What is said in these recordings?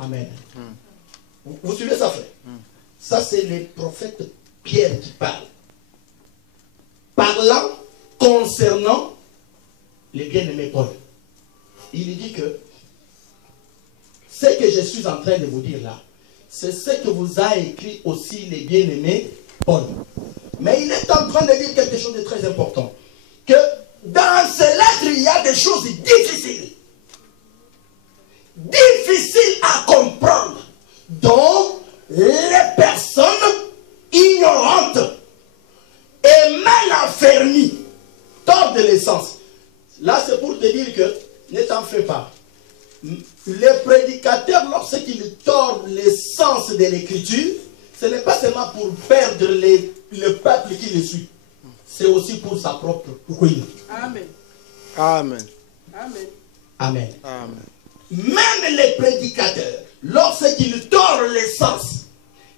Amen. Vous suivez ça, frère? Ça, c'est le prophète Pierre qui parle. Parlant concernant les bien-aimés Paul. Il dit que ce que je suis en train de vous dire là, c'est ce que vous a écrit aussi les bien-aimés Paul. Mais il est en train de dire quelque chose de très important. Que dans ces lettres, il y a des choses difficiles. Difficiles à comprendre. Dont les personnes ignorantes et mal enfermies tordent l'essence. Là, c'est pour te dire que ne t'en fais pas. Les prédicateurs, lorsqu'ils tordent l'essence de l'écriture, ce n'est pas seulement pour perdre le peuple qui le suit. C'est aussi pour sa propre ruine. Amen. Amen. Amen. Amen. Amen. Même les prédicateurs, lorsqu'ils tordent l'essence,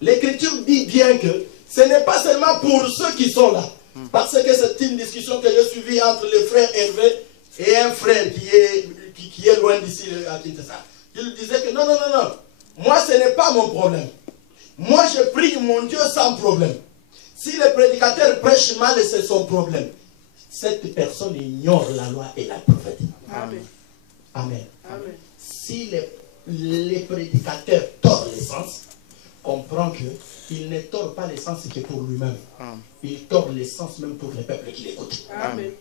l'écriture dit bien que ce n'est pas seulement pour ceux qui sont là. Parce que c'est une discussion que j'ai suivie entre le frère Hervé et un frère qui est loin d'ici à Kinshasa. Il disait que non, non, non, non. Moi, ce n'est pas mon problème. Moi, je prie mon Dieu sans problème. Si le prédicateur prêche mal, c'est son problème. Cette personne ignore la loi et la prophétie. Amen. Amen. Amen. Si les prédicateurs tordent l'essence, comprend qu'il ne tord pas l'essence que pour lui-même. Il tord l'essence même pour les peuples qui l'écoutent. Amen.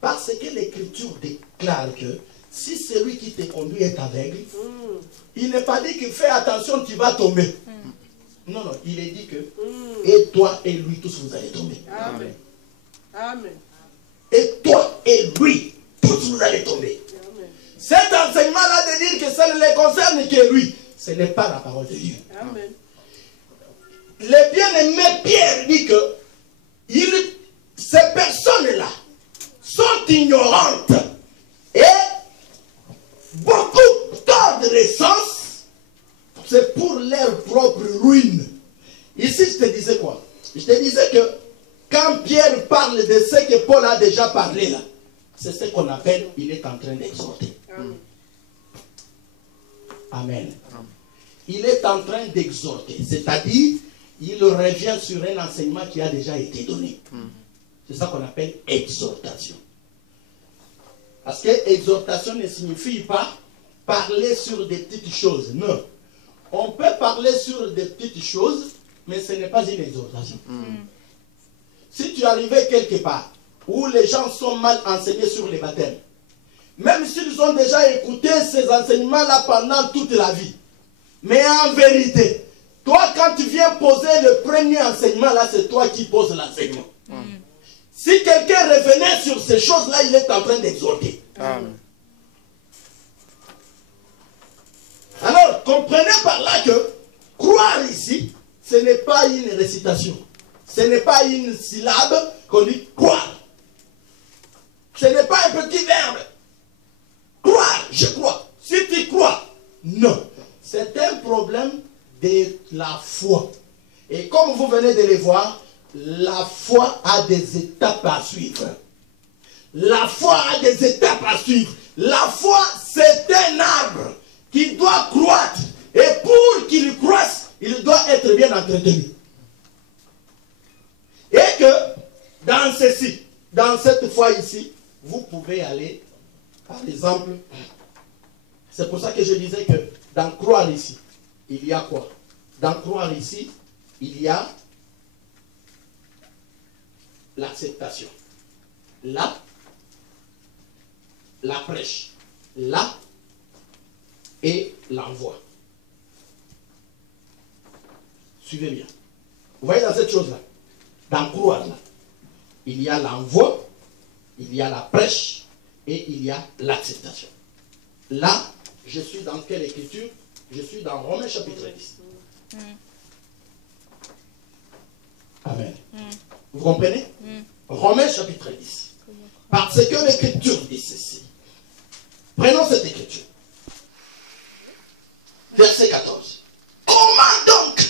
Parce que l'écriture déclare que si celui qui te conduit est aveugle, il n'est pas dit que fais attention, tu vas tomber. Non, non, il est dit que et toi et lui, tous vous allez tomber. Amen. Amen. Et toi et lui, tous vous allez tomber. Amen. Cet enseignement-là de dire que ça ne les concerne que lui, ce n'est pas la parole de Dieu. Amen. Le bien-aimé Pierre dit que ces personnes-là sont ignorantes et beaucoup tordent l'essence, c'est pour leur propre ruine. Ici, je te disais quoi? Je te disais que quand Pierre parle de ce que Paul a déjà parlé là, c'est ce qu'on appelle, il est en train d'exhorter. Amen. Amen. Il est en train d'exhorter, c'est-à-dire, il revient sur un enseignement qui a déjà été donné. C'est ça qu'on appelle exhortation. Parce que exhortation ne signifie pas parler sur des petites choses. Non. On peut parler sur des petites choses, mais ce n'est pas une exhortation. Si tu arrivais quelque part où les gens sont mal enseignés sur les baptêmes, même s'ils ont déjà écouté ces enseignements-là pendant toute la vie, mais en vérité, toi, quand tu viens poser le premier enseignement, là, c'est toi qui poses l'enseignement. Si quelqu'un revenait sur ces choses-là, il est en train d'exhorter. Alors, comprenez par là que croire ici, ce n'est pas une récitation. Ce n'est pas une syllabe qu'on dit croire. Ce n'est pas un petit verbe. Croire, je crois. Si tu crois, non. C'est un problème de la foi. Et comme vous venez de le voir, la foi a des étapes à suivre. La foi a des étapes à suivre. La foi, c'est un arbre qui doit croître. Et pour qu'il croisse, il doit être bien entretenu. Et que dans ceci, dans cette foi ici, vous pouvez aller, par exemple, c'est pour ça que je disais que dans croire ici, il y a quoi? Dans croire ici, il y a l'acceptation. Là, la prêche. Là, et l'envoi. Suivez bien. Vous voyez dans cette chose-là, dans croire là, il y a l'envoi, il y a la prêche et il y a l'acceptation. Là, je suis dans quelle écriture? Je suis dans Romains chapitre 10. Amen. Vous comprenez? Romains chapitre 10. Parce que l'écriture dit ceci. Prenons cette écriture. Verset 14. Comment donc?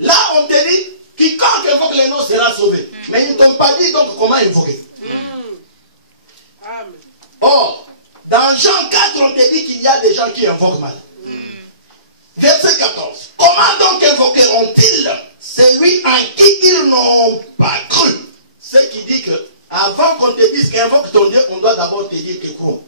Là, on te dit, quiconque invoque les noms sera sauvé. Mais ils ne t'ont pas dit donc comment invoquer. Amen. Or, dans Jean 4, on te dit qu'il y a des gens qui invoquent mal. Verset 14. Comment donc invoqueront-ils celui en qui ils n'ont pas cru? Ce qui dit que avant qu'on te dise qu'invoque ton Dieu, on doit d'abord te dire que crois.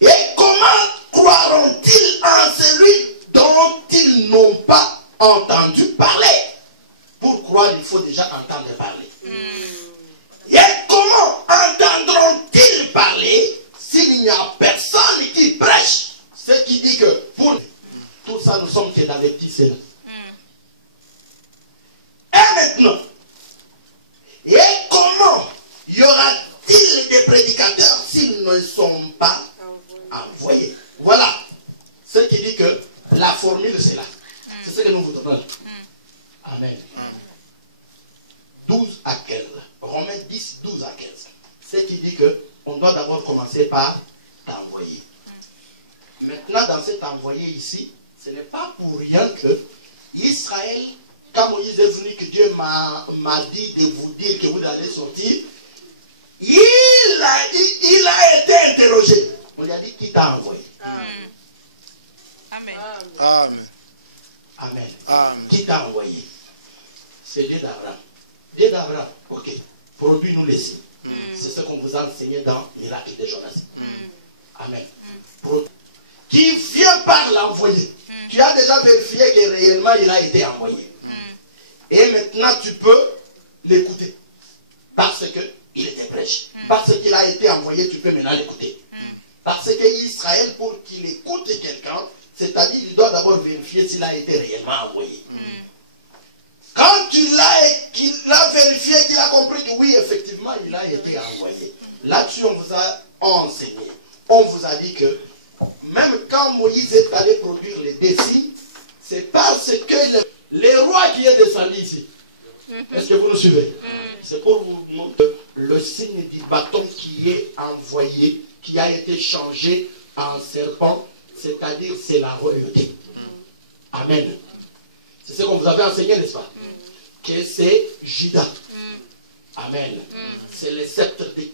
Et comment croiront-ils en celui dont ils n'ont pas entendu parler? Pour croire, il faut déjà entendre parler. Et comment entendront-ils parler s'il n'y a personne qui prêche? Ce qui dit que pour tout ça, nous sommes que dans les petits sénats. Et maintenant, et comment y aura-t-il des prédicateurs s'ils ne sont pas envoyés? Voilà ce qui dit que la formule c'est là. C'est ce que nous vous donnons. Amen. 12 à 15. Romains 10, 12 à 15. Ce qui dit que on doit d'abord commencer par t'envoyer. Maintenant, dans cet envoyé ici, ce n'est pas pour rien que Israël, quand Moïse est venu, que Dieu m'a dit de vous dire que vous allez sortir, il a été interrogé. On lui a dit qui t'a envoyé. Amen. Amen. Amen. Amen. Qui t'a envoyé? C'est Dieu d'Abraham. Dieu d'Abraham, ok. Produis-nous les signes. C'est ce qu'on vous a enseigné dans Miracle de Jonas. Amen. Qui vient par l'envoyer. Tu as déjà vérifié que réellement il a été envoyé. Et maintenant tu peux l'écouter. Parce qu'il était prêche. Parce qu'il a été envoyé, tu peux maintenant l'écouter. Parce que Israël, pour qu'il écoute quelqu'un, c'est-à-dire il doit d'abord vérifier s'il a été réellement envoyé. Quand qu'il a vérifié, qu'il a compris que oui, effectivement, il a été envoyé. Là-dessus, on vous a enseigné. On vous a dit que même quand Moïse est allé produire les défis, c'est parce que le roi qui est descendu ici. Est-ce que vous nous suivez? C'est pour vous montrer le signe du bâton qui est envoyé, qui a été changé en serpent, c'est-à-dire c'est la royauté. Amen. C'est ce qu'on vous avait enseigné, n'est-ce pas? Que c'est Judas. Amen. C'est le sceptre des